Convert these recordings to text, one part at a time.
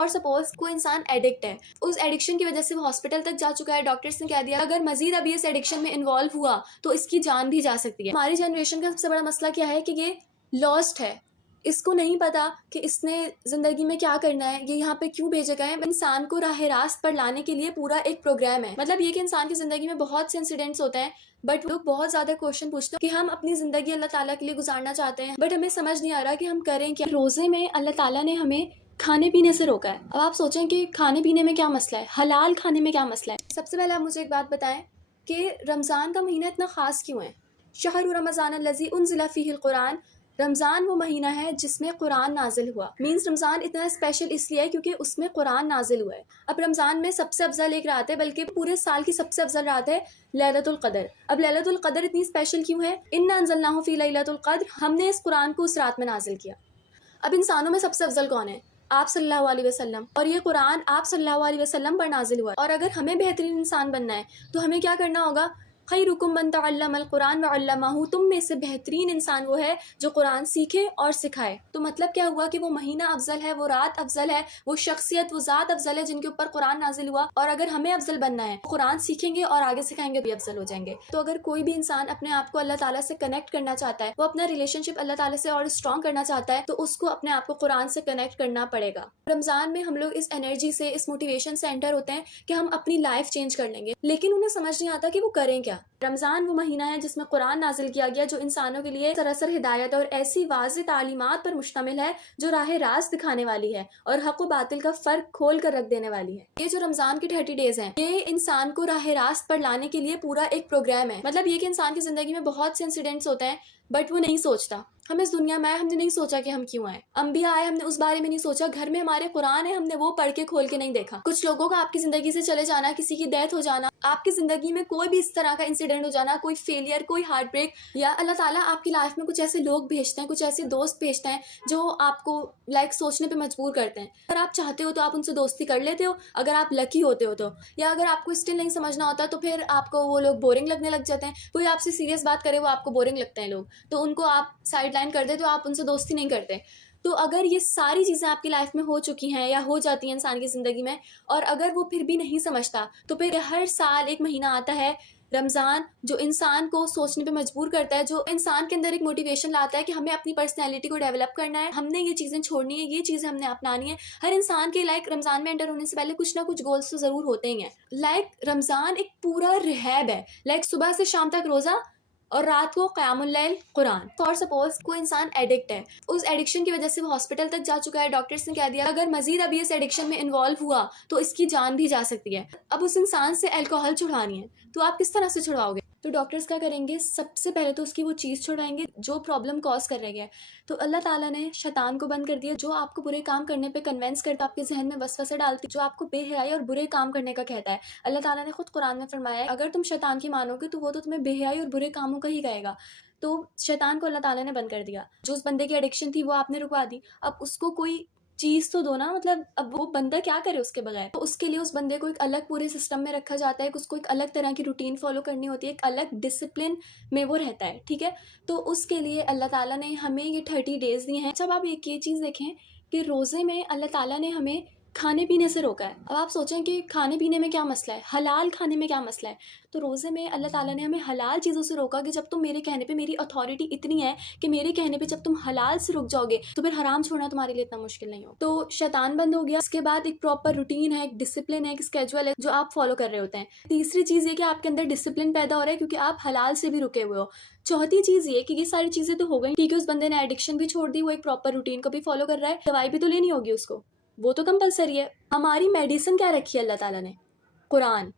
اور سپوز کوئی انسان ایڈکٹ ہے، اس ایڈکشن کی وجہ سے وہ ہاسپٹل تک جا چکا ہے، ڈاکٹرز نے کہہ دیا اگر مزید ابھی اس ایڈکشن میں انوالو ہوا تو اس کی جان بھی جا سکتی ہے۔ ہماری جنریشن کا سب سے بڑا مسئلہ کیا ہے کہ یہ لاسٹ ہے، اس کو نہیں پتا کہ اس نے زندگی میں کیا کرنا ہے، یہ یہاں پہ کیوں بھیجے گئے ہیں۔ انسان کو راہ راست پر لانے کے لیے پورا ایک پروگرام ہے، مطلب یہ کہ انسان کی زندگی میں بہت سے انسیڈنٹس ہوتے ہیں، بٹ لوگ بہت زیادہ کوشچن پوچھتے ہیں کہ ہم اپنی زندگی اللہ تعالیٰ کے لیے گزارنا چاہتے ہیں، بٹ ہمیں سمجھ نہیں آ رہا کہ ہم کریں کیا۔ روزے میں اللہ تعالیٰ نے ہمیں کھانے پینے سے روکا ہے۔ اب آپ سوچیں کہ کھانے پینے میں کیا مسئلہ ہے، حلال کھانے میں کیا مسئلہ ہے۔ سب سے پہلے آپ مجھے ایک بات بتائیں کہ رمضان کا مہینہ اتنا خاص کیوں ہے؟ شہر رمضان الذی انزل فیہ القرآن، رمضان وہ مہینہ ہے جس میں قرآن نازل ہوا، مینس رمضان اتنا اسپیشل اس لیے ہے کیونکہ اس میں قرآن نازل ہوا ہے۔ اب رمضان میں سب سے افضل ایک رات ہے، بلکہ پورے سال کی سب سے افضل رات ہے لیلۃ القدر۔ اب لیلۃ القدر اتنی اسپیشل کیوں ہے؟ انا انزلناہ فی لیلۃ القدر، ہم نے اس قرآن کو اس رات میں نازل کیا۔ اب انسانوں میں سب سے افضل کون ہے؟ آپ صلی اللہ علیہ وسلم، اور یہ قرآن آپ صلی اللہ علیہ وسلم پر نازل ہوا ہے۔ اور اگر ہمیں بہترین انسان بننا ہے تو ہمیں کیا کرنا ہوگا؟ خیرکم من تعلم القرآن وعلمہ، تم میں سے بہترین انسان وہ ہے جو قرآن سیکھے اور سکھائے۔ تو مطلب کیا ہوا کہ وہ مہینہ افضل ہے، وہ رات افضل ہے، وہ شخصیت، وہ ذات افضل ہے جن کے اوپر قرآن نازل ہوا۔ اور اگر ہمیں افضل بننا ہے، قرآن سیکھیں گے اور آگے سکھائیں گے بھی افضل ہو جائیں گے۔ تو اگر کوئی بھی انسان اپنے آپ کو اللہ تعالیٰ سے کنیکٹ کرنا چاہتا ہے، وہ اپنا ریلیشن شپ اللہ تعالیٰ سے اور اسٹرانگ کرنا چاہتا ہے، تو اس کو اپنے آپ کو قرآن سے کنیکٹ کرنا پڑے گا۔ رمضان میں ہم لوگ اس انرجی سے، اس موٹیویشن سے انٹر ہوتے ہیں کہ ہم اپنی لائف چینج کر لیں گے، لیکن انہیں سمجھ نہیں آتا کہ وہ کریں کیا۔ رمضان وہ مہینہ ہے جس میں قرآن نازل کیا گیا، جو انسانوں کے لیے سراسر ہدایت اور ایسی واضح تعلیمات پر مشتمل ہے جو راہ راست دکھانے والی ہے اور حق و باطل کا فرق کھول کر رکھ دینے والی ہے۔ یہ جو رمضان کے 30 ڈیز ہیں، یہ انسان کو راہ راست پر لانے کے لیے پورا ایک پروگرام ہے۔ مطلب یہ کہ انسان کی زندگی میں بہت سے انسیڈنٹس ہوتے ہیں، بٹ وہ نہیں سوچتا ہم اس دنیا میں آئے، ہم نے نہیں سوچا کہ ہم کیوں آئے۔ انبیاء آئے، ہم نے اس بارے میں نہیں سوچا، گھر میں ہمارے قرآن ہے، ہم نے وہ پڑھ کے کھول کے نہیں دیکھا۔ کچھ لوگوں کا آپ کی زندگی سے چلے جانا، کسی کی ڈیتھ ہو جانا، آپ کی زندگی میں کوئی بھی اس طرح کا انسیڈنٹ ہو جانا، کوئی فیلئر، کوئی ہارٹ بریک، یا اللہ تعالیٰ آپ کی لائف میں کچھ ایسے لوگ بھیجتے ہیں، کچھ ایسے دوست بھیجتے ہیں جو آپ کو سوچنے پہ مجبور کرتے ہیں۔ اگر آپ چاہتے ہو تو آپ ان سے دوستی کر لیتے ہو، اگر آپ لکی ہوتے ہو تو، یا اگر آپ کو اسٹل نہیں سمجھنا ہوتا تو پھر آپ کو وہ لوگ بورنگ لگنے لگ جاتے ہیں۔ کوئی آپ سے سیریس بات کرے، وہ آپ کو بورنگ لگتے ہیں لوگ، تو ان کو آپ سائڈ لائن کر دے تو آپ ان سے دوستی نہیں کرتے۔ تو اگر یہ ساری چیزیں آپ کی لائف میں ہو چکی ہیں یا ہو جاتی ہیں انسان کی زندگی میں، اور اگر وہ پھر بھی نہیں سمجھتا، تو پھر ہر سال ایک مہینہ آتا ہے رمضان، جو انسان کو سوچنے پہ مجبور کرتا ہے، جو انسان کے اندر ایک موٹیویشن لاتا ہے کہ ہمیں اپنی پرسنالٹی کو ڈیولپ کرنا ہے، ہم نے یہ چیزیں چھوڑنی ہے، یہ چیزیں ہم نے اپنانی ہے۔ ہر انسان کے رمضان میں انٹر ہونے سے پہلے کچھ نہ کچھ گولز تو ضرور ہوتے ہی ہیں۔ رمضان ایک پورا رہاب ہے، صبح سے شام تک روزہ اور رات کو قیام اللیل قرآن۔ فار سپوز کوئی انسان ایڈکٹ ہے، اس ایڈکشن کی وجہ سے وہ ہاسپٹل تک جا چکا ہے، ڈاکٹرز نے کہہ دیا اگر مزید ابھی اس ایڈکشن میں انوالو ہوا تو اس کی جان بھی جا سکتی ہے۔ اب اس انسان سے الکوہل چھڑوانی ہے تو آپ کس طرح سے چھڑواؤ گے؟ تو ڈاکٹرز کیا کریں گے؟ سب سے پہلے تو اس کی وہ چیز چھڑوائیں گے جو پرابلم کاز کر رہی ہے۔ تو اللہ تعالیٰ نے شیطان کو بند کر دیا، جو آپ کو برے کام کرنے پہ کنونس کرتا، آپ کے ذہن میں وسوسے ڈالتی، جو آپ کو بے حیائی اور برے کام کرنے کا کہتا ہے۔ اللہ تعالیٰ نے خود قرآن میں فرمایا ہے اگر تم شیطان کی مانو گے تو وہ تو تمہیں بے حیائی اور برے کاموں کا ہی کہے گا۔ تو شیطان کو اللہ تعالیٰ نے بند کر دیا، جو اس بندے کی ایڈکشن تھی وہ آپ نے رکوا دی۔ اب اس کو کوئی چیز تو دو نا، مطلب اب وہ بندہ کیا کرے اس کے بغیر؟ تو اس کے لیے اس بندے کو ایک الگ پورے سسٹم میں رکھا جاتا ہے، اس کو ایک الگ طرح کی روٹین فالو کرنی ہوتی ہے، ایک الگ ڈسپلن میں وہ رہتا ہے، ٹھیک ہے؟ تو اس کے لیے اللہ تعالیٰ نے ہمیں یہ 30 ڈیز دیے ہیں۔ جب آپ ایک یہ چیز دیکھیں کہ روزے میں اللہ تعالیٰ نے ہمیں کھانے پینے سے روکا ہے۔ اب آپ سوچیں کہ کھانے پینے میں کیا مسئلہ ہے، حلال کھانے میں کیا مسئلہ ہے؟ تو روزے میں اللہ تعالیٰ نے ہمیں حلال چیزوں سے روکا کہ جب تم میرے کہنے پہ، میری اتھارٹی اتنی ہے کہ میرے کہنے پہ جب تم حلال سے رک جاؤ گے تو پھر حرام چھوڑنا تمہارے لیے اتنا مشکل نہیں ہو۔ تو شیطان بند ہو گیا۔ اس کے بعد ایک پراپر روٹین ہے، ایک ڈسپلن ہے، ایک اسکیجول ہے جو آپ فالو کر رہے ہوتے ہیں۔ تیسری چیز یہ کہ آپ کے اندر ڈسپلن پیدا ہو رہا ہے کیونکہ آپ حلال سے بھی رکے ہوئے ہو۔ چوتھی چیز یہ کہ یہ ساری چیزیں تو ہو گئی، ٹھیک ہے، اس بندے نے ایڈکشن بھی چھوڑ دی، وہ ایک پراپر روٹین کو بھی فالو کر رہا ہے، دوائی بھی تو لینی ہوگی اس کو، وہ تو کمپلسری ہے۔ ہماری میڈیسن کیا رکھی ہے اللہ تعالیٰ نے؟ قرآن۔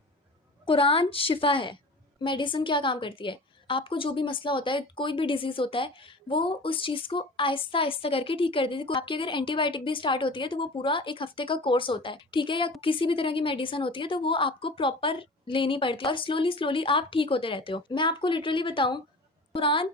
قرآن شفا ہے۔ میڈیسن کیا کام کرتی ہے؟ آپ کو جو بھی مسئلہ ہوتا ہے، کوئی بھی ڈیزیز ہوتا ہے، وہ اس چیز کو آہستہ آہستہ کر کے ٹھیک کر دیتی ہے۔ آپ کی اگر اینٹی بائیوٹک بھی اسٹارٹ ہوتی ہے تو وہ پورا 1 ہفتے کا کورس ہوتا ہے، ٹھیک ہے، یا کسی بھی طرح کی میڈیسن ہوتی ہے تو وہ آپ کو پراپر لینی پڑتی ہے اور سلولی آپ ٹھیک ہوتے رہتے ہو۔ میں آپ کو لٹرلی بتاؤں، قرآن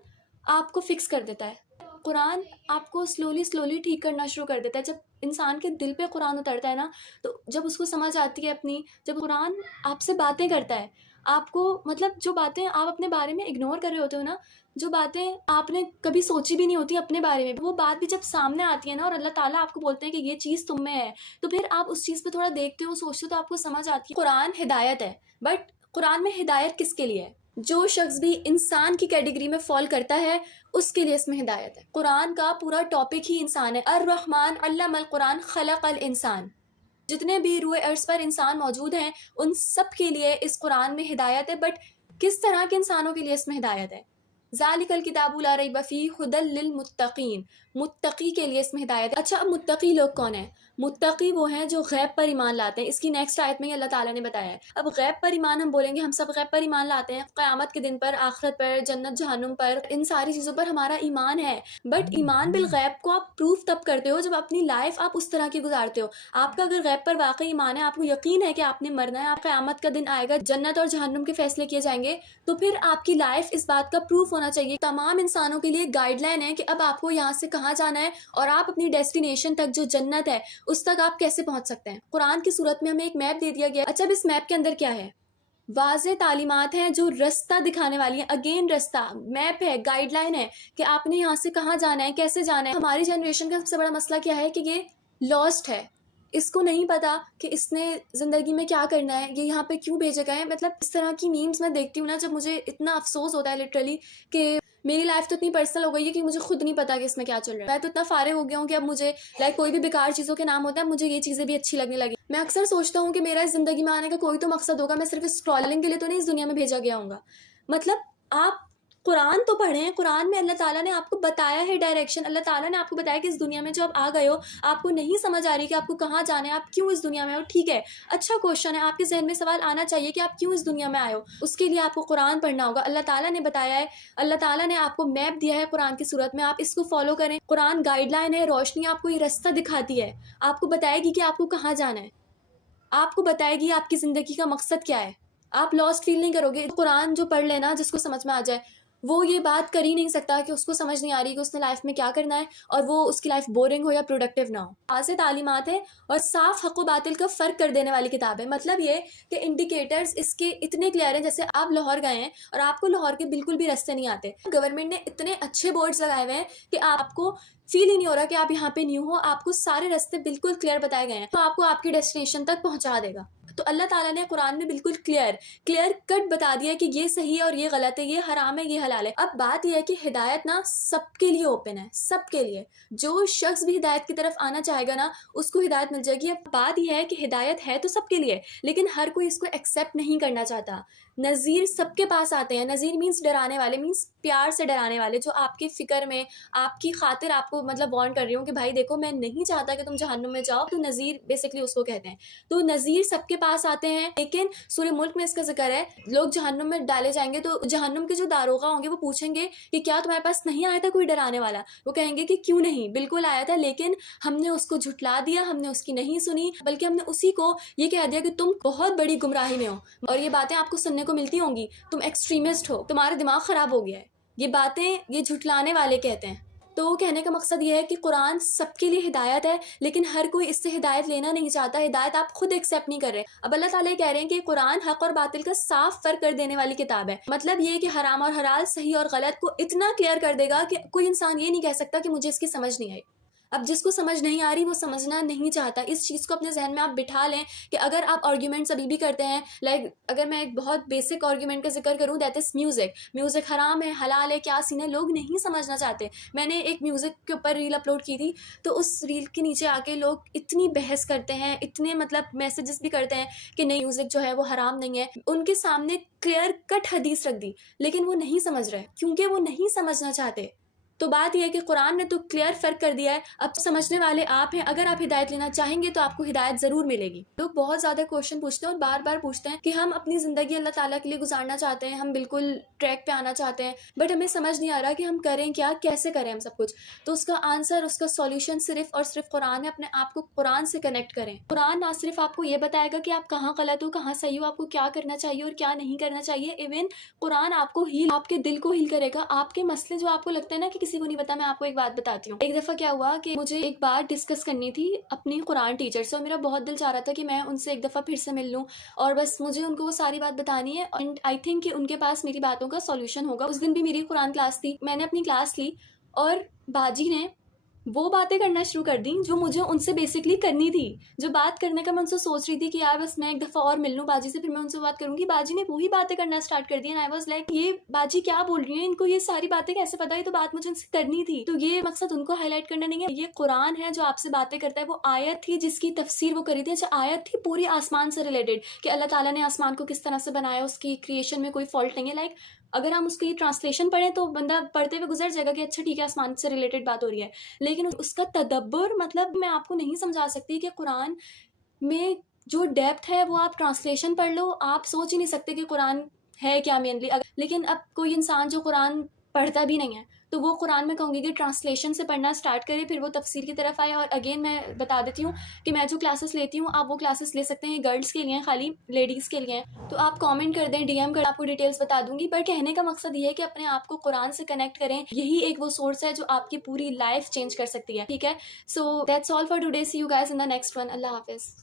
آپ کو فکس کر دیتا ہے۔ قرآن آپ کو سلولی ٹھیک کرنا شروع کر دیتا ہے. جب انسان کے دل پہ قرآن اترتا ہے نا، تو جب اس کو سمجھ آتی ہے اپنی، جب قرآن آپ سے باتیں کرتا ہے، آپ کو مطلب جو باتیں آپ اپنے بارے میں اگنور کر رہے ہوتے ہو نا، جو باتیں آپ نے کبھی سوچی بھی نہیں ہوتی اپنے بارے میں، وہ بات بھی جب سامنے آتی ہے نا، اور اللہ تعالیٰ آپ کو بولتے ہیں کہ یہ چیز تم میں ہے، تو پھر آپ اس چیز پہ تھوڑا دیکھتے ہو، سوچتے ہو، تو آپ کو سمجھ آتی ہے. قرآن ہدایت ہے، بٹ قرآن میں ہدایت کس کے لیے ہے؟ جو شخص بھی انسان کی کیٹیگری میں فال کرتا ہے اس کے لیے اس میں ہدایت ہے. قرآن کا پورا ٹاپک ہی انسان ہے. الرحمن علم القرآن خلق الانسان. جتنے بھی روئے ارض پر انسان موجود ہیں ان سب کے لیے اس قرآن میں ہدایت ہے. بٹ کس طرح کے انسانوں کے لیے اس میں ہدایت ہے؟ ذالک الکتاب لا ریب فیہ ھدی للمتقین. متقی کے لیے اس میں ہدایت ہے. اچھا، اب متقی لوگ کون ہیں؟ متقی وہ ہیں جو غیب پر ایمان لاتے ہیں. اس کی نیکسٹ آیت میں ہی اللہ تعالیٰ نے بتایا ہے. اب غیب پر ایمان ہم بولیں گے، ہم سب غیب پر ایمان لاتے ہیں، قیامت کے دن پر، آخرت پر، جنت جہنم پر، ان ساری چیزوں پر ہمارا ایمان ہے. بٹ ایمان بالغیب کو آپ پروف تب کرتے ہو جب اپنی لائف آپ اس طرح کی گزارتے ہو. آپ کا اگر غیب پر واقعی ایمان ہے، آپ کو یقین ہے کہ آپ نے مرنا ہے، آپ قیامت کا دن آئے گا، جنت اور جہنم کے فیصلے کیے جائیں گے، تو پھر آپ کی لائف اس بات کا پروف ہونا چاہیے. تمام انسانوں کے لیے گائیڈ لائن ہے کہ اب آپ کو یہاں سے کہاں جانا ہے، اور آپ اپنی ڈیسٹینیشن تک جو جنت ہے اس تک آپ کیسے پہنچ سکتے ہیں. قرآن کی صورت میں ہمیں ایک میپ دے دیا گیا. اچھا، اب اس میپ کے اندر کیا ہے؟ واضح تعلیمات ہیں جو رستہ دکھانے والی ہیں. اگین رستہ، میپ ہے، گائیڈ لائن ہے کہ آپ نے یہاں سے کہاں جانا ہے، کیسے جانا ہے. ہماری جنریشن کا سب سے بڑا مسئلہ کیا ہے کہ یہ لاسٹ ہے. اس کو نہیں پتا کہ اس نے زندگی میں کیا کرنا ہے، یہ یہاں پہ کیوں بھیجے گئے ہیں. مطلب اس طرح کی میمز میں دیکھتی ہوں نا، جب مجھے اتنا افسوس ہوتا ہے لٹرلی کہ میری لائف تو اتنی پرسنل ہو گئی ہے کہ مجھے خود نہیں پتا کہ اس میں کیا چل رہا ہے. میں تو اتنا فارغ ہو گیا ہوں کہ اب مجھے کوئی بھی بیکار چیزوں کے نام ہوتا ہے، مجھے یہ چیزیں بھی اچھی لگنے لگی. میں اکثر سوچتا ہوں کہ میرا اس زندگی میں آنے کا کوئی تو مقصد ہوگا، میں صرف اسکرولنگ کے لیے تو نہیں اس دنیا میں بھیجا گیا ہوں گا. مطلب آپ قرآن تو پڑھیں. قرآن میں اللہ تعالیٰ نے آپ کو بتایا ہے ڈائریکشن. اللہ تعالیٰ نے آپ کو بتایا کہ اس دنیا میں جو آپ آ گئے ہو، آپ کو نہیں سمجھ آ رہی کہ آپ کو کہاں جانا ہے، آپ کیوں اس دنیا میں ہو. ٹھیک ہے، اچھا کوشچن ہے، آپ کے ذہن میں سوال آنا چاہیے کہ آپ کیوں اس دنیا میں آئے ہو. اس کے لیے آپ کو قرآن پڑھنا ہوگا. اللہ تعالیٰ نے بتایا ہے، اللہ تعالیٰ نے آپ کو میپ دیا ہے قرآن کی صورت میں، آپ اس کو فالو کریں. قرآن گائیڈ لائن ہے، روشنی آپ کو یہ رستہ دکھاتی ہے، آپ کو بتائے گی کہ آپ کو کہاں جانا ہے، آپ کو بتائے گی آپ کی زندگی کا مقصد کیا ہے. آپ لاسٹ فیل نہیں کرو گے. قرآن جو پڑھ لینا، جس کو سمجھ میں آ جائے، وہ یہ بات کر ہی نہیں سکتا کہ اس کو سمجھ نہیں آ رہی کہ اس نے لائف میں کیا کرنا ہے، اور وہ اس کی لائف بورنگ ہو یا پروڈکٹیو نہ ہو. واضح تعلیمات ہے اور صاف حق و باطل کا فرق کر دینے والی کتاب ہے. مطلب یہ کہ انڈیکیٹرز اس کے اتنے کلیئر ہیں. جیسے آپ لاہور گئے ہیں اور آپ کو لاہور کے بالکل بھی رستے نہیں آتے، گورنمنٹ نے اتنے اچھے بورڈز لگائے ہوئے ہیں کہ آپ کو فیل ہی نہیں ہو رہا کہ آپ یہاں پہ نیو ہو. آپ کو سارے راستے بالکل کلیئر بتائے گئے ہیں، تو آپ کو آپ کی ڈیسٹینیشن تک پہنچا دے گا. تو اللہ تعالیٰ نے قرآن میں بالکل کلیئر کٹ بتا دیا کہ یہ صحیح ہے اور یہ غلط ہے، یہ حرام ہے، یہ حلال ہے. اب بات یہ ہے کہ ہدایت نا سب کے لیے اوپن ہے، سب کے لیے. جو شخص بھی ہدایت کی طرف آنا چاہے گا نا، اس کو ہدایت مل جائے گی. اب بات یہ ہے کہ ہدایت ہے تو سب کے لیے، لیکن ہر کوئی اس کو ایکسیپٹ نہیں کرنا چاہتا. نذیر سب کے پاس آتے ہیں. نذیر مینس ڈرانے والے، مینس پیار سے ڈرانے والے، جو آپ کی فکر میں، آپ کی خاطر آپ کو مطلب وارن کر رہی ہوں کہ بھائی دیکھو میں نہیں چاہتا کہ تم جہنم میں جاؤ. تو نذیر بیسکلی اس کو کہتے ہیں. تو نذیر سب کے پاس آتے ہیں، لیکن سورہ ملک میں اس کا ذکر ہے لوگ جہنم میں ڈالے جائیں گے تو جہنم کے جو داروغہ ہوں گے وہ پوچھیں گے کہ کیا تمہارے پاس نہیں آیا تھا کوئی ڈرانے والا. وہ کہیں گے کہ کیوں نہیں، بالکل آیا تھا، لیکن ہم نے اس کو جھٹلا دیا، ہم نے اس کی نہیں سنی، بلکہ ہم نے اسی کو یہ کہہ دیا کہ تم بہت بڑی گمراہی میں ہو. اور یہ باتیں آپ کو سننے کو ملتی ہوں گی، تم ایکسٹریمسٹ ہو، تمہارا دماغ خراب ہو گیا ہے. یہ باتیں یہ جھٹلانے والے کہتے ہیں. تو کہنے کا مقصد یہ ہے کہ قرآن سب کے لیے ہدایت ہے، لیکن ہر کوئی اس سے ہدایت لینا نہیں چاہتا. ہدایت آپ خود ایکسیپٹ نہیں کر رہے. اب اللہ تعالیٰ یہ کہہ رہے ہیں کہ قرآن حق اور باطل کا صاف فرق کر دینے والی کتاب ہے. مطلب یہ کہ حرام اور حلال، صحیح اور غلط کو اتنا کلیئر کر دے گا کہ کوئی انسان یہ نہیں کہہ سکتا کہ مجھے اس کی سمجھ نہیں آئی. اب جس کو سمجھ نہیں آ رہی وہ سمجھنا نہیں چاہتا. اس چیز کو اپنے ذہن میں آپ بٹھا لیں کہ اگر آپ آرگیومنٹس ابھی بھی کرتے ہیں، اگر میں ایک بہت بیسک آرگیومنٹ کا ذکر کروں، دیٹ از میوزک حرام ہے، حلال ہے، کیا سین ہے، لوگ نہیں سمجھنا چاہتے. میں نے ایک میوزک کے اوپر ریل اپلوڈ کی تھی، تو اس ریل کے نیچے آ کے لوگ اتنی بحث کرتے ہیں، اتنے مطلب میسیجز بھی کرتے ہیں کہ نہیں میوزک جو ہے وہ حرام نہیں ہے. ان کے سامنے کلیئر کٹ حدیث رکھ دی، لیکن وہ نہیں سمجھ رہے کیونکہ وہ نہیں سمجھنا چاہتے. تو بات یہ ہے کہ قرآن نے تو کلیئر فرق کر دیا ہے. اب سمجھنے والے آپ ہیں. اگر آپ ہدایت لینا چاہیں گے تو آپ کو ہدایت ضرور ملے گی. لوگ بہت زیادہ کوشچن پوچھتے ہیں اور بار بار پوچھتے ہیں کہ ہم اپنی زندگی اللہ تعالیٰ کے لیے گزارنا چاہتے ہیں، ہم بالکل ٹریک پہ آنا چاہتے ہیں، بٹ ہمیں سمجھ نہیں آ رہا کہ ہم کریں کیا، کیسے کریں ہم سب کچھ. تو اس کا آنسر، اس کا سولوشن صرف اور صرف قرآن ہے. اپنے آپ کو قرآن سے کنیکٹ کریں. قرآن نہ صرف آپ کو یہ بتائے گا کہ آپ کہاں غلط ہو، کہاں صحیح ہو، آپ کو کیا کرنا چاہیے اور کیا نہیں کرنا چاہیے. ایون قرآن آپ کو ہیل، آپ کے دل کو ہیل کرے گا. آپ کے مسئلے جو آپ کو لگتا ہے نا کہ کسی کو نہیں پتا. میں آپ کو ایک بات بتاتی ہوں. ایک دفعہ کیا ہوا کہ مجھے ایک بات ڈسکس کرنی تھی اپنی قرآن ٹیچر سے, اور میرا بہت دل چاہ رہا تھا کہ میں ان سے ایک دفعہ پھر سے مل لوں, اور بس مجھے ان کو وہ ساری بات بتانی ہے, اینڈ آئی تھنک کہ ان کے پاس میری باتوں کا سولوشن ہوگا. اس دن بھی میری قرآن کلاس تھی, میں نے اپنی کلاس لی اور باجی نے وہ باتیں کرنا شروع کر دیں جو مجھے ان سے بیسکلی کرنی تھی. جو بات کرنے کا میں ان سے سوچ رہی تھی کہ یار بس میں ایک دفعہ اور مل لوں باجی سے, پھر میں ان سے بات کروں گی, باجی نے وہی باتیں کرنا اسٹارٹ کر دی. اینڈ آئی واز لائک یہ باجی کیا بول رہی ہیں, ان کو یہ ساری باتیں کیسے پتا, یہ تو بات مجھے ان سے کرنی تھی. تو یہ مقصد ان کو ہائی لائٹ کرنا نہیں ہے, یہ قرآن ہے جو آپ سے باتیں کرتا ہے. وہ آیت تھی جس کی تفسیر وہ کری تھی. اچھا آیت تھی پوری آسمان سے ریلیٹڈ کہ اللہ تعالیٰ نے آسمان کو کس طرح سے بنایا, اس کی کریشن میں کوئی فالٹ نہیں ہے. لائک اگر ہم اس کی ٹرانسلیشن پڑھیں تو بندہ پڑھتے ہوئے گزر جائے گا کہ اچھا ٹھیک ہے آسمان سے ریلیٹڈ بات ہو رہی ہے, لیکن اس کا تدبر مطلب میں آپ کو نہیں سمجھا سکتی کہ قرآن میں جو ڈیپتھ ہے وہ آپ ٹرانسلیشن پڑھ لو, آپ سوچ ہی نہیں سکتے کہ قرآن ہے کیا مینلی. لیکن اب کوئی انسان جو قرآن پڑھتا بھی نہیں ہے تو وہ قرآن میں کہوں گی کہ ٹرانسلیشن سے پڑھنا اسٹارٹ کرے, پھر وہ تفسیر کی طرف آئے. اور اگین میں بتا دیتی ہوں کہ میں جو کلاسز لیتی ہوں آپ وہ کلاسز لے سکتے ہیں, گرلس کے لیے ہیں, خالی لیڈیز کے لیے ہیں. تو آپ کامنٹ کر دیں, ڈی ایم کر, آپ کو ڈیٹیلس بتا دوں گی. پر کہنے کا مقصد یہ ہے کہ اپنے آپ کو قرآن سے کنیکٹ کریں, یہی ایک وہ سورس ہے جو آپ کی پوری لائف چینج کر سکتی ہے. ٹھیک ہے, so that's all for today, see you guys in the next one. اللہ حافظ.